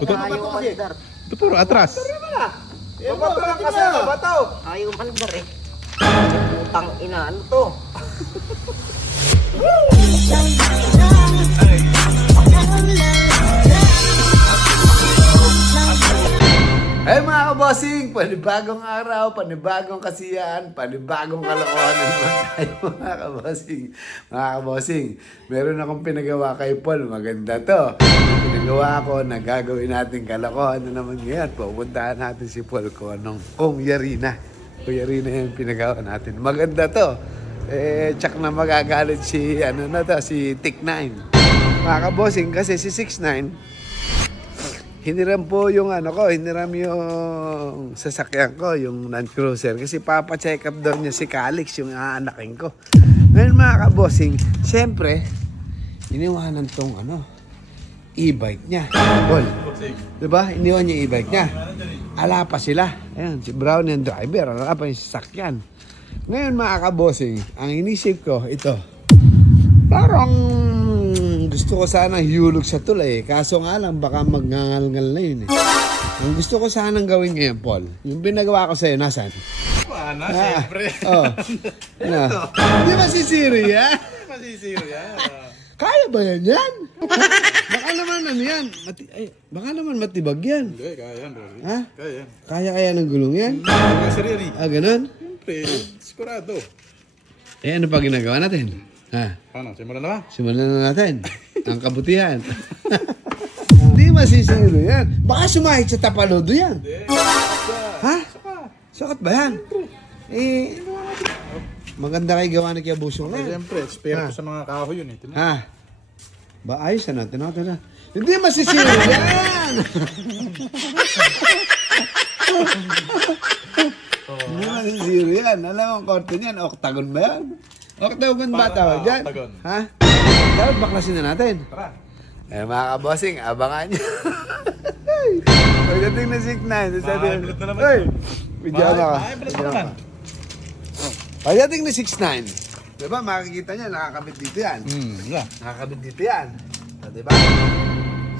Ito puro atras. Bato lang kasi ano, bato. Ayaw mandar eh. Utang ina, ano to? Ay mga kabosing, panibagong araw, panibagong kasiyahan, panibagong kalokohan na naman tayo mga kabosing. Mga kabosing, meron akong pinagawa kay Paul, maganda to. Pinagawa ko na gagawin natin kalokohan na naman ngayon. Pupuntahan natin si Paul kung yari na. Kung yari na yung pinagawa natin. Maganda to. Tsak na magagalit si, si Tik9. Mga kabosing, kasi si 6'9", hiniram po yung hiniram yung sasakyan ko, yung Land Cruiser. Kasi papacheck up daw niya si Calix, yung aanakin ko. Ngayon mga kabosing, siyempre, iniwanan tong e-bike niya. Paul, diba? Iniwan niya e-bike niya. Ala pa sila. Ayan, si Brown yung driver. Ala pa yung sasakyan. Ngayon mga kabosing, ang inisip ko, ito. Parang gusto ko sana hulog sa tulay. Kaso nga lang, baka magngangal-ngal na yun eh. Ang gusto ko sanang gawin ngayon, Paul, yung pinagawa ko sa'yo, nasan? Paano, siyempre. Hindi masisiri yan. Masisiro yan. Kaya ba yan? Baka naman yan? Baka naman matibag yan. Hindi, kaya yan, bro. Ha? Kaya yan. Kaya ng gulong yan? Sir yan eh. Ganun? Siyempre, sigurado. Ano pa ginagawa natin? Paano, simulan na ba? Simulan na natin. Ang kabutihan. Hindi masisiro yan. Baka sumahit sa tapalodo yan. Ha? Sakat ba yan? Maganda kay gawa na kaya buso nga. Siyempre, spare ko sa mga kahoy yun eh. Ba, ayos na natin. Hindi masisiro yan. Hindi masisiro yan. Alam mo ang korte niyan, octagon ba yan? Octagon ba tawag dyan? Octagon. Ha? Dapat baklasin na natin. Tara. Mga kabosing, abangan nyo. Pagdating na 6'9", sabi yun, Mahal na naman. hey, pijama ka. Mahal na naman. Pagdating na 6'9", diba makikita niya, nakakabit dito yan. Yeah. Nakakabit dito yan. Diba?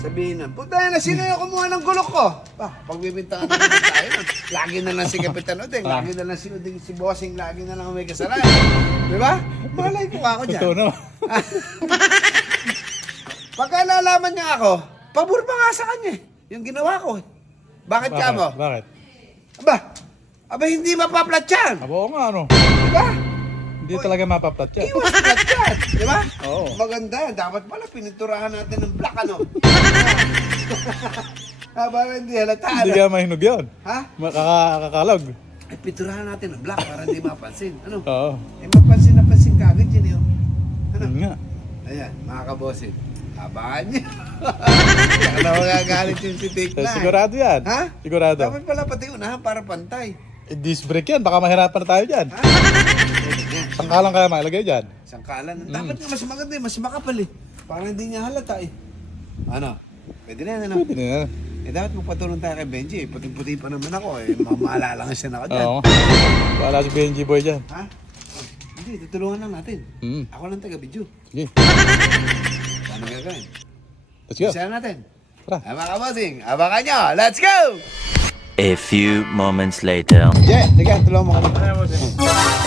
Sabihin nun, puta na, sino yung kumuha ng gulok ko? Pagbibintangan na naman tayo nun. Lagi na lang si Kapitan Udeng, lagi na lang si Udeng, si Bossing, lagi na lang may kasalanan. Diba? Malay ko ako dyan. Totoo naman. Pagka nalaman niya ako, pabor pa nga sa kanya eh. Yung ginawa ko eh. Bakit ka mo? Bakit? Aba hindi mapaplat yan. Abo nga ano. Diba? Hindi talaga mapaplat yan. Iwas plat yan. Diba? Oo. Maganda yan. Dapat pala pininturahan natin ng black para hindi halata. Hindi ka mahinog yun. Ha? Makakakalog. Ay, pinturahan natin ng black para hindi mapansin. Oo. Mapansin kagad yun yun. Yun nga. Ayan, mga kabosin. Abangan niyo. Saka na magagalit yung si Tik9. Sigurado yan. Ha? Sigurado. Dapat pala pati unahan para pantay. Disc brake yan. Baka mahirapan na tayo dyan. Ha? Sangkalang kaya mailagay dyan. Sangkalan. Dapat nga mas maganda mas makapal eh. Para hindi niya halata eh. Ano? Pwede na yan, ano? Pwede na yan. Dapat magpatulong tayo kay Benji eh. Puting-puti pa naman ako eh. Maalala nga siya na ako dyan. Oo. Wala si Benji boy dyan. Ha? Hindi, tutulungan lang natin. Ako lang taga-video. Sige. Paano gagawin? Let's go. Isa natin. Tara. Ay mga kabosing, abangan nyo. Let's go! A few moments later. Teka, tulungan mo kami.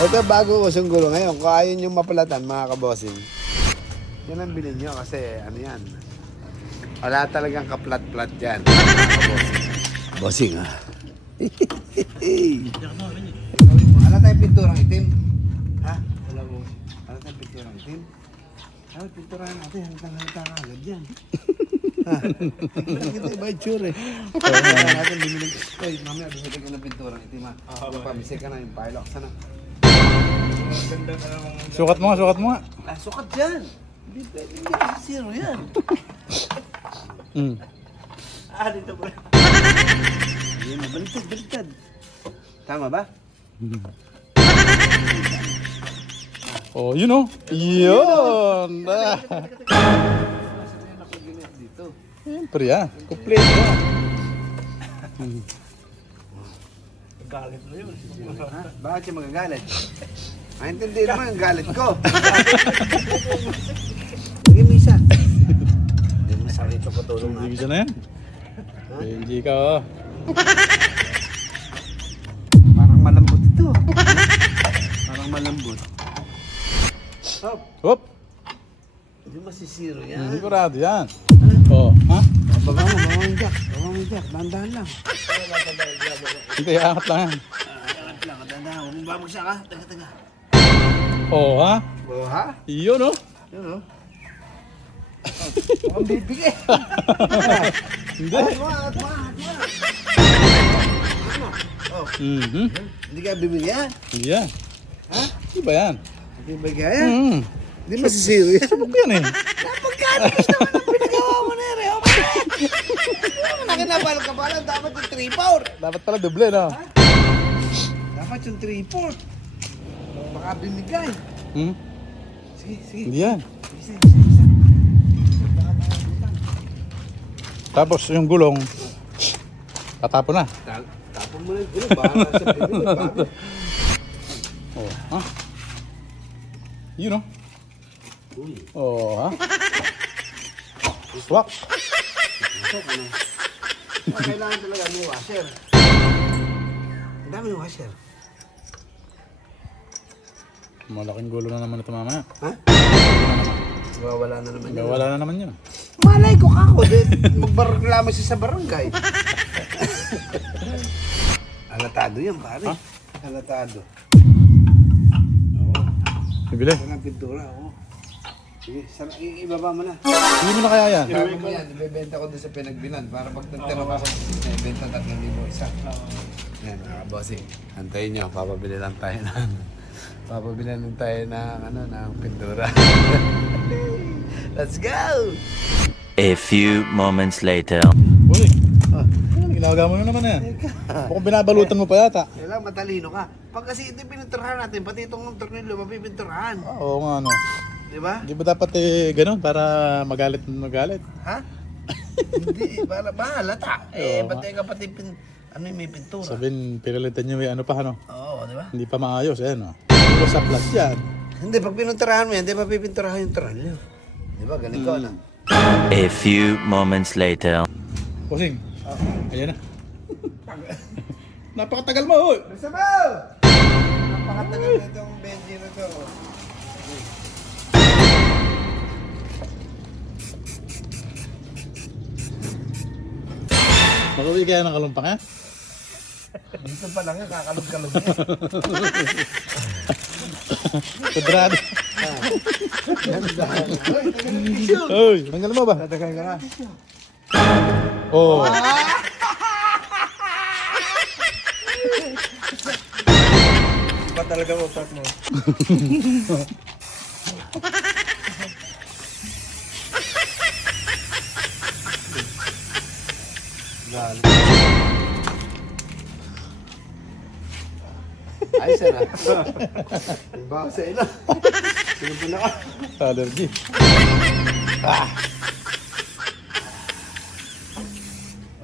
Ito bago usong gulo ngayon. Kung ayaw nyo mapalatan mga kabosing, yan ang bilhin nyo kasi ano yan. Wala talagang kaplat-plat yan. Bossing ha. Wala tayong pinturang itim. Ha? Wala tayong pinturang itim. Dapat pinturahan natin. Halata ka agad yan. Ha? Kita iba yung tsura eh. Kaya natin bumili. Uy, mamaya bumili ka ng pinturang itim ha. Pamisay ka na yung pilok. Sana. Sukat mo nga. Sukat dyan. Hindi kasi zero yan. Dito po. Baliktad. Tama ba? Oh, yun oh. Yun. Dito. Siyempre yan. Complete yan. Galit na yun. Bakit siya magagalit? Maintindihan naman yung galit ko. Lagyan mo isa. Hindi mo sakit ito patulong Hindi natin. siya na yan. Benji ka, oh. Parang malambot ito. Parang malambot. Hop. Hop! Hindi masisiro yan. Sigurado yan. Oh, ha? Baba mo, Jack. Dahan-dahan lang. Hindi, angat lang yan. Angat lang, dahan-dahan. Huwag mong babagsak ha. Taga. Oh, ha? Oo ha? Iyon, oh. Yun o. Mukhang bibigay. Hindi. At mo. Mhm. Hindi ka bibigyan? Hindi yan. Ha? Di ba yan? Hindi bibigyan? Hmm. Hindi masisiro yan. Sabog yan eh. Napagkano gusto mo nang pinagawa mo na rin? Nakinabal ka pala. Dapat yung 3-4. Dapat pala doble, no? Dapat yung 3-4. Baka bimigay. Hmm? Sige. Hindi yan. Isa. Tapos yung gulong, tatapon na. Tapon mo na yung gulo. Baka nasa bibig. Baka. Oh, ha? Yun, oh. Uy. Oh, ha? Swak. Kailangan talaga may washer. Ang dami ng washer. Malaking gulo na naman ito mamaya. Ha? Wala na naman yun. Wala na naman yun. Malay ko kako. Magbareklamo siya sa barangay. Alatado yan pare. Ha? Alatado. Bibili. Ito ng pintura. Oo. Sige, ibaba mo na. Hindi mo na kaya yan. Sabi mo yan, ibebenta ko doon sa pinagbilan para pag nagtanong ako, ibebenta 3,000 isa. Yan, mga bossing. Antayin nyo, papabili lang tayo ng pintura. Let's go! A few moments later. Uy, ginagawa mo na naman yan. Mukhang binabalutan mo pa yata. Kailangan matalino ka. Pag kasi ito pininturahan natin, pati itong tornilyo, mapipinturahan. Oo nga, ano. Di ba? Di ba dapat ganun para magalit? Ha? Hindi, mahalata. Oo, Pati ka pati may pintura. Sabihin, pinalitan nyo yung ano pa, ano. Oo, di ba? Hindi pa maayos, ayan, oh. Hindi ba sa plus yan? Hindi, pag pininturahan mo yan, di ba pipinturahan yung tornilyo? Di ba? Ganito na. A few moments later. Pusing. Ayan na. Napakatagal mo, hoy. Sabaw! Napakatagal na itong Benji na to. Makauwi kaya ng kalumpang, ha? Dito pa lang yan, kakalog-kalog yan. Kudrado. Ay, tagal ng tissue. Uy, tanggal mo ba? Tatagal ka na. Oo. Ba talaga utak mo? Ayos na. Yung baho sa ilo. Sinunod na ka. Allergy.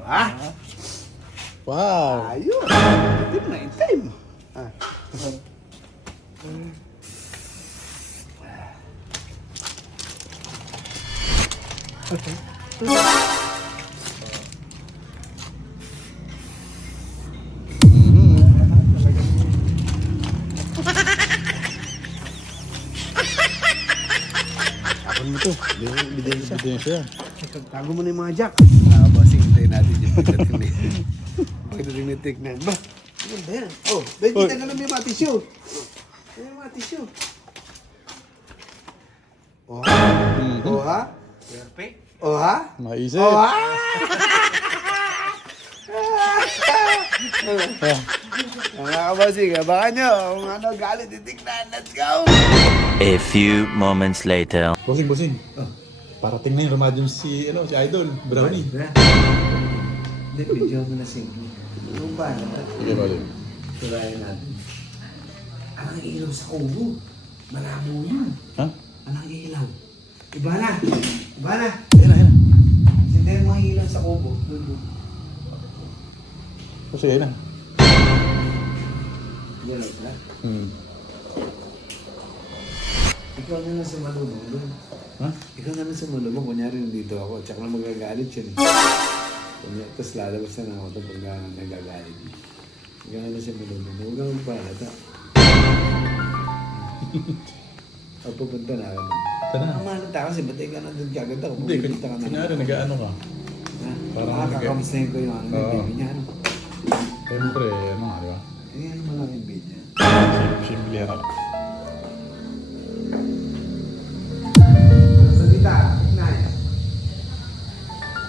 Ah! Wow. Ayun! Hindi mo na in time. Ah. Tapon mo to. Ebidensya. Ebidensya yan. Tago mo na yung mga jack. Bossing, hintayin natin yung pagdating ni Tiknan. Ba? Ano ba yan? Oh, Benji, tagal na may mga tissue. May mga tissue. Oh, ha? Oh, ha? Perfect. Oh, ha? Maisip. Oh, ha? Mga kabasing, abangan nyo kung ano galit ni Tiknan. Let's go! A few moments later. Busing. Parating na yung Romadium si Idol. Brownie. Hindi, video mo na single. Ano ba? Sige, bali. Turayan natin. Anong ilaw sa kubo? Malabo yun. Ha? Anong ilaw? Iba na. Ayan na. Sindihan mo ang ilaw sa kubo. O sige, ayan na. Yan na. Ikaw na lang sa malubong doon. Ha? Ikaw na lang sa malubong. Kunyari nandito ako. Tsaka na magagalit siya. Tapos lalabas na ako ito pag nagagalit. Gano'n na siya malunod. Huwag na akong palata. O, pupunta na ako. Tara. Ang malata kasi, ba't ka na doon kagad ako? Hindi, Pupunta ka na. kunyari, nag-ano ka. Ha? Parang Kakamustahin ko yung ano, Oo. baby niya. Ano? Siyempre, ano nga, di ba? Ayan yung malaking baby niya. Simple yan ako. Balita, Nay.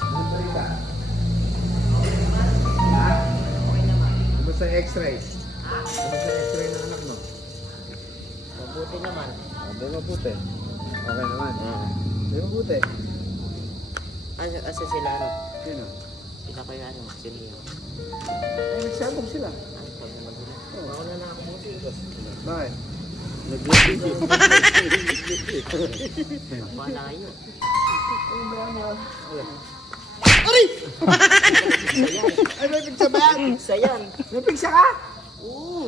Anong balita? Ha? Kumusta yung x-ray? Kumusta yung x-ray ng anak mo? Mabuti naman. Hindi mabuti. Okay naman. Hindi mabuti. Asa sila ano? Sino? Sila ko yung ano? Sila yun. Ay, nagsabog sila. Ano ko na magulo? Mauna na ako buti. Bakit? Malayo. Ay, may pigsa ba yan? Isa yan. May pigsa ka? Oo,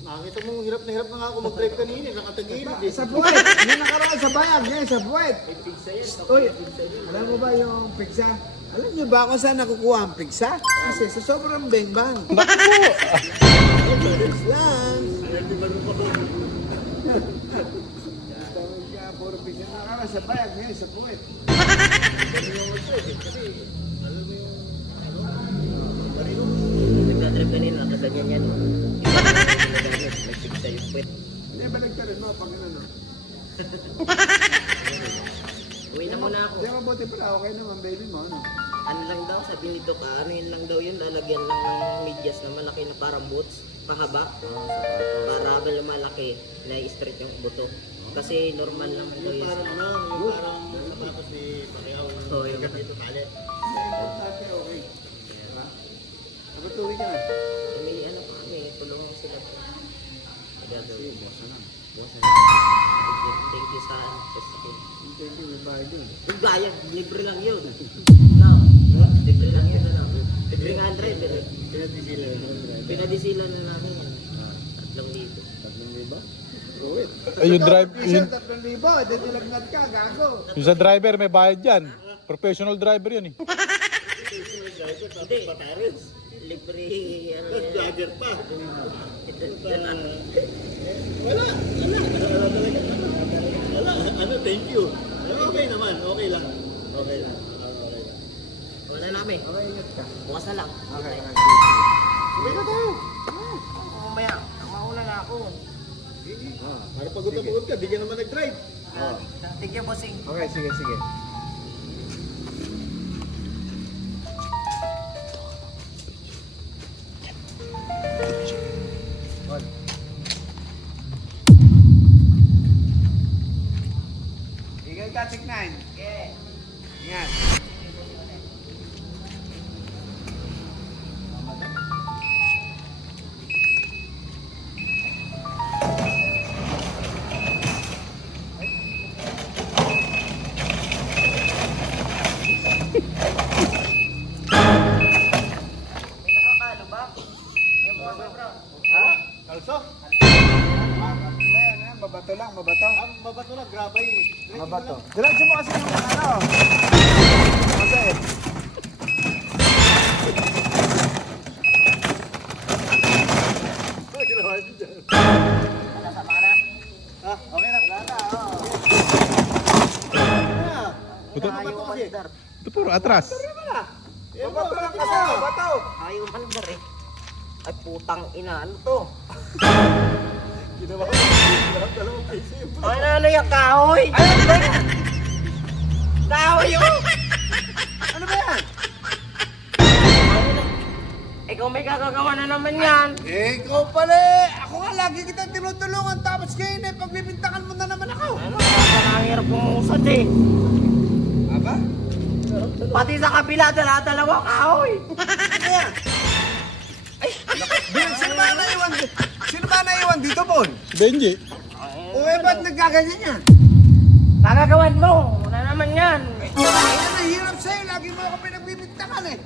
nakita mo hirap na nga ako mag-drive kanina, nakatagilid Sa buwet. Hindi nakaraan sa bayag. Ngayon sa buwet. Uy, alam mo ba yung pigsa? Alam niyo ba kung saan nakukuha ang pigsa? Kasi sa sobrang bengbang. Pigsa lang. Kaya puro pigsa nakaraan sa bayag. Ngayon sa buwet. Nagdadrive kanina, kaganyan yan. Nagpigsa yung puwet. Hindi, balik ka rin mo pag ano. Uwi na muna ako. Hindi, mabuti pala. Okay naman, baby mo. Ano? Ano lang daw, sabi ni Doc, ano yun lang daw yun, lalagyan lang ng medyas na malaki na parang boots, pahaba. Para habang lumalaki, na-straight yung buto. Kasi normal lang daw yun. Parang sapatos ni Pacquiao. Oo, yung dito tali. Importante, okay. Diba? Nagatuloy ka na. may ano pa kami, tulungan sila po. Nagagawin. Thank you sa ano, sa skill. Thank you, may bayad yun. Yung bayad, libre lang yun. No, libre lang yun. Ano? Libre 100. Pinadisila na namin yan. 3,000. 3,000? Ruwit. Yung drive, Isang 3,000, dedilagnat ka, gago. yung sa driver may bayad yan. Professional driver yun eh. Hindi. Libre, ano yan. Driver pa. Wala, ano, thank you. Okay naman, okay lang. Okay lang. Wala namin. Okay, ingat ka. Bukas na lang. Okay, okay. Okay na tayo. Mamaya, mauna na ako. Para pagod na pagod ka, di ka naman nag-drive. Thank you, bossing. Okay, sige, sige. One. Igay ka, Tik 9. Okay. Ingat. May nakakalo ba? Yung mga sobra. Ha? Kalso? Ayan, babato lang, babato. Ang babato lang, grabe yun. Mabato. Diretso mo kasi yung ano. Kasi. Nasama na. Ha? Okay lang. Wala na. Ito, Ayaw umandar. ito puro atras. Babato lang kasi, babato. Ayaw umandar eh. Ay putang ina, ano to? Ginawa ko. Dalawang isip. Ano yung kahoy? Kahoy yun! Ano ba yan? Ikaw may gagagawa na naman yan. Eh, ikaw pala eh. Ako nga lagi kita tinutulungan tapos ngayon eh, pagbibintangan mo na naman ako. Ano, nakakahirap kumusad eh. Aba? Pati sa kabila, dala-dalawa kahoy. Ano yan? Ay, sino ba naiwan? Sino ba naiwan dito, Bon? Si Benji. O eh, ba't nagkaganyan yan? Gagagawan mo, wala naman yan. Ay, nahihirap sa'yo. Lagi mo ako pinagbibintangan eh.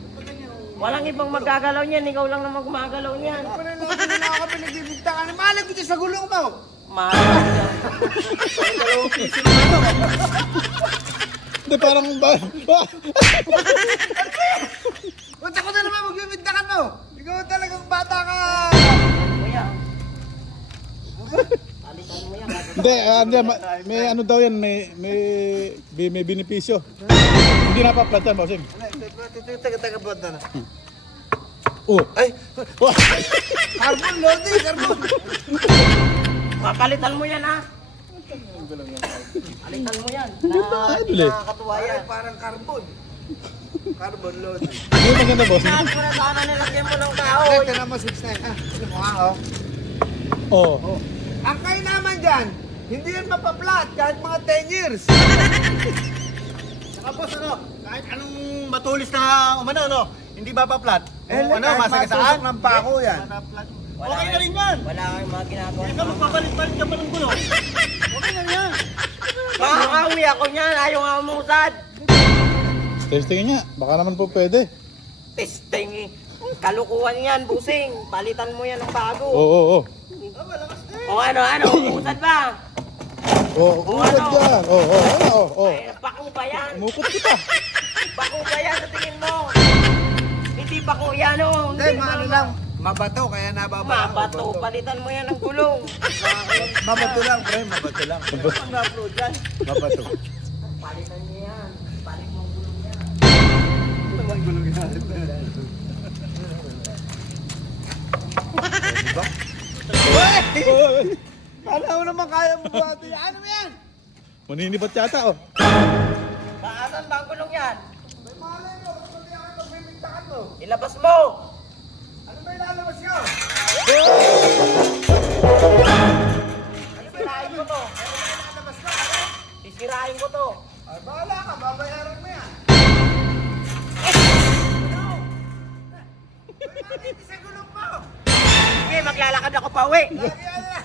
Walang ibang magagalaw niyan, ikaw lang naman gumagalaw niyan. Pala lagi mo na ako pinagbibintangan. Mahalag kita sa gulong mo. Mahal yan. Hindi, parang ba? Hindi, may ano daw yan, may benepisyo. Hindi napaplat yan, bossing. Taga-taga-bot na. Oh, Ay! Carbon, Lodi! Carbon! Papalitan mo yan ha. Palitan mo yan. Nakakatuwa yan. Ay, parang carbon. Carbon, Lodi. hindi maganda, bossing. Lahat mo na sana nilagyan mo ng Ay, kahoy. ito mo 6 na yan. Ano mo nga, oh. Oh. Ang kayo naman dyan, hindi yan mapaplat kahit mga 10 years. Saka boss, ano, kahit anong matulis na umano, no, hindi ba pa-flat? Eh, Ano, kahit masagasaan? matusok ng pako yan. Okay na rin yan. Wala kang mga ginagawa. Hindi ka magpapalit-palit ka pa ng gulo. Okay na yan. Makakawi ako niyan. Ayaw nga umusad. Testingin nga, baka naman po pwede. Testing eh. Kalukuhan yan, busing. Palitan mo yan ng bago. Oo. O ano, umusad ba? Umukot yan. Oo. Ay, bako ba yan? Umukot kita. Bako ba yan sa tingin mo? Hindi bako yan o. Hindi, maano lang. Mabato, kaya nababa. Mabato, palitan mo yan ng gulong. Mabato lang, pre. Mabato lang. Ang na-upload yan. Mabato. Palitan niya yan. Palit mo ang gulong yan. Kala mo naman kaya mo ba ito? Ano yan? Maninibat yata, oh. Saan ba ang gulong yan? May malay mo, kung hindi ako magbibigtakan mo. Ilabas mo! Ano ba ilalabas ko? Sisirain ko to. Sisirain ko to. Ay, bahala ka, babayaran mo yan. Hindi sa gulong mo. Sige, maglalakad ako pa uwi. Lagi yan lang.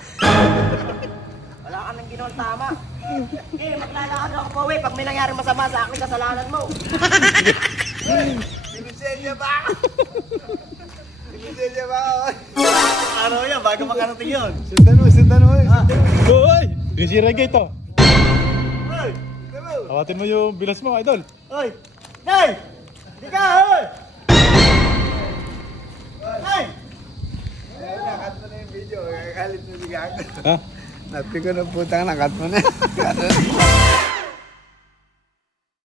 Wala ka nang ginawa tama. Sige, maglalakad ako pa uwi. Pag may nangyari masama sa akin, kasalanan mo. Sinisenya ba ako? Sinisenya ba ako? Ano yan, bago makarating yun. Sundan mo, sundan mo. Hoy! Sinisira yung gate, oh. Hoy! Sundan mo. Awatin mo yung bilas mo, idol. Hoy! Nay! Hindi ka, hoy! Nay! Nakat mo na yung video. Kakalit mo si Gago. Ha? Napi ko na putang nakat mo na.